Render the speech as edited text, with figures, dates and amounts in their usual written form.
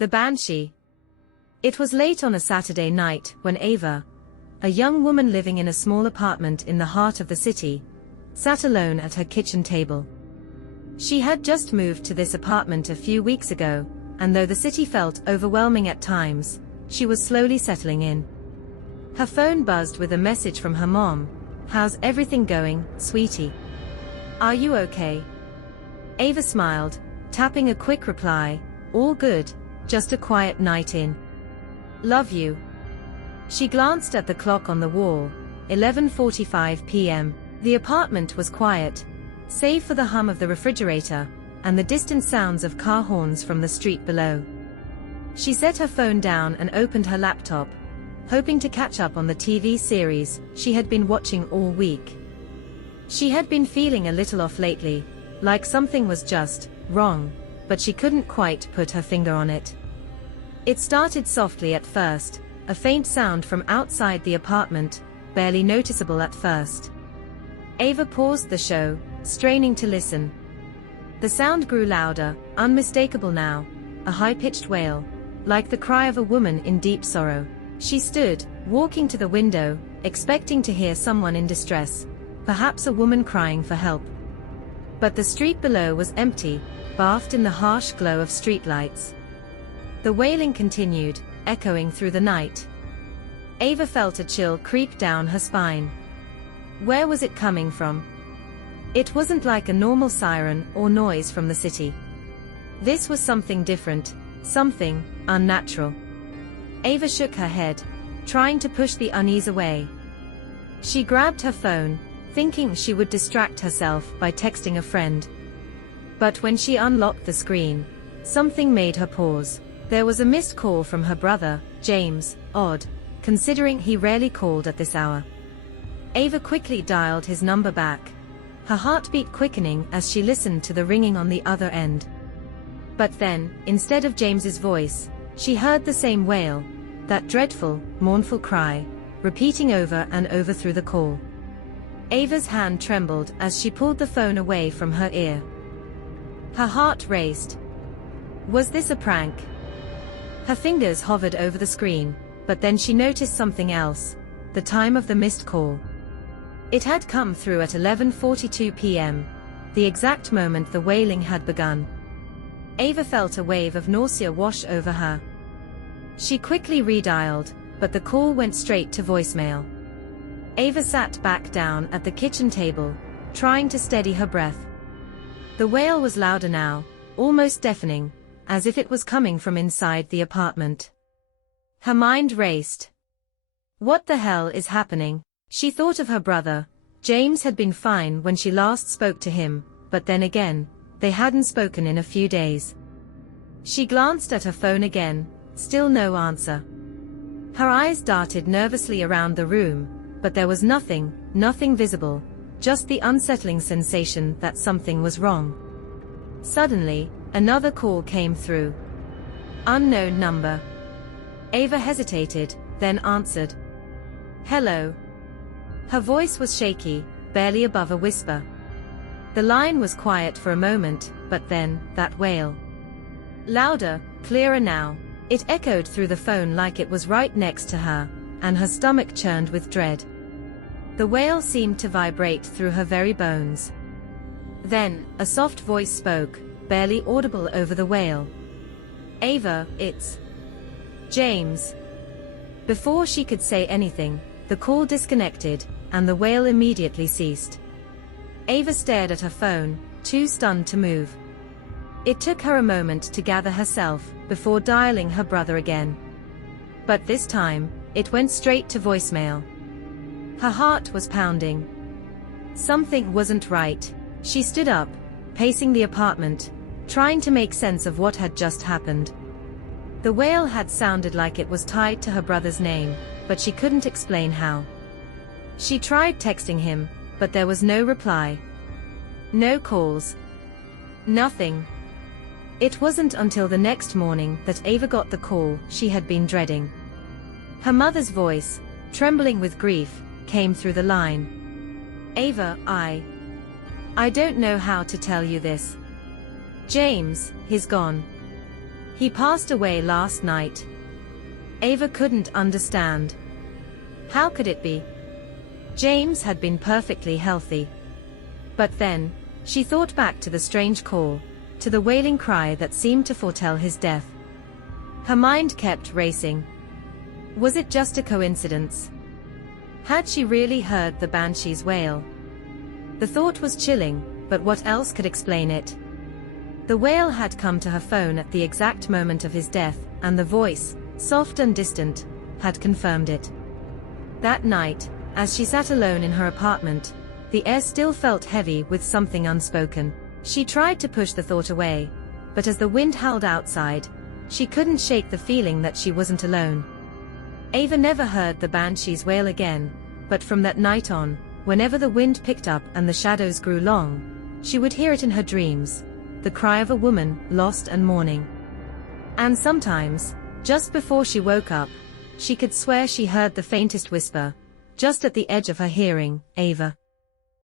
The Banshee. It was late on a Saturday night when Ava, a young woman living in a small apartment in the heart of the city, sat alone at her kitchen table. She had just moved to this apartment a few weeks ago, and though the city felt overwhelming at times, she was slowly settling in. Her phone buzzed with a message from her mom. "How's everything going, sweetie? Are you okay?" Ava smiled, tapping a quick reply. "All good, just a quiet night in. Love you." She glanced at the clock on the wall, 11:45 p.m. The apartment was quiet, save for the hum of the refrigerator, and the distant sounds of car horns from the street below. She set her phone down and opened her laptop, hoping to catch up on the TV series she had been watching all week. She had been feeling a little off lately, like something was just wrong, but she couldn't quite put her finger on it. It started softly at first, a faint sound from outside the apartment, barely noticeable at first. Ava paused the show, straining to listen. The sound grew louder, unmistakable now, a high-pitched wail, like the cry of a woman in deep sorrow. She stood, walking to the window, expecting to hear someone in distress, perhaps a woman crying for help. But the street below was empty, bathed in the harsh glow of streetlights. The wailing continued, echoing through the night. Ava felt a chill creep down her spine. Where was it coming from? It wasn't like a normal siren or noise from the city. This was something different, something unnatural. Ava shook her head, trying to push the unease away. She grabbed her phone, thinking she would distract herself by texting a friend. But when she unlocked the screen, something made her pause. There was a missed call from her brother, James, odd, considering he rarely called at this hour. Ava quickly dialed his number back, her heartbeat quickening as she listened to the ringing on the other end. But then, instead of James's voice, she heard the same wail, that dreadful, mournful cry, repeating over and over through the call. Ava's hand trembled as she pulled the phone away from her ear. Her heart raced. Was this a prank? Her fingers hovered over the screen, but then she noticed something else, the time of the missed call. It had come through at 11:42 p.m., the exact moment the wailing had begun. Ava felt a wave of nausea wash over her. She quickly redialed, but the call went straight to voicemail. Ava sat back down at the kitchen table, trying to steady her breath. The wail was louder now, almost deafening, as if it was coming from inside the apartment. Her mind raced. What the hell is happening? She thought of her brother. James had been fine when she last spoke to him, but then again, they hadn't spoken in a few days. She glanced at her phone again, still no answer. Her eyes darted nervously around the room, but there was nothing visible, just the unsettling sensation that something was wrong. Suddenly, another call came through. Unknown number. Ava hesitated, then answered. Hello. Her voice was shaky, barely above a whisper. The line was quiet for a moment, but then, that wail. Louder, clearer now. It echoed through the phone like it was right next to her, and her stomach churned with dread. The wail seemed to vibrate through her very bones. Then, a soft voice spoke, barely audible over the wail. Ava, it's James. Before she could say anything, the call disconnected, and the wail immediately ceased. Ava stared at her phone, too stunned to move. It took her a moment to gather herself, before dialing her brother again. But this time, it went straight to voicemail. Her heart was pounding. Something wasn't right. She stood up, pacing the apartment, trying to make sense of what had just happened. The wail had sounded like it was tied to her brother's name, but she couldn't explain how. She tried texting him, but there was no reply. No calls. Nothing. It wasn't until the next morning that Ava got the call she had been dreading. Her mother's voice, trembling with grief, came through the line. Ava, I don't know how to tell you this. James, he's gone. He passed away last night. Ava couldn't understand. How could it be? James had been perfectly healthy. But then, she thought back to the strange call, to the wailing cry that seemed to foretell his death. Her mind kept racing. Was it just a coincidence? Had she really heard the Banshee's wail? The thought was chilling, but what else could explain it? The wail had come to her phone at the exact moment of his death, and the voice, soft and distant, had confirmed it. That night, as she sat alone in her apartment, the air still felt heavy with something unspoken. She tried to push the thought away, but as the wind howled outside, she couldn't shake the feeling that she wasn't alone. Ava never heard the Banshee's wail again, but from that night on, whenever the wind picked up and the shadows grew long, she would hear it in her dreams, the cry of a woman lost and mourning. And sometimes, just before she woke up, she could swear she heard the faintest whisper, just at the edge of her hearing, "Ava."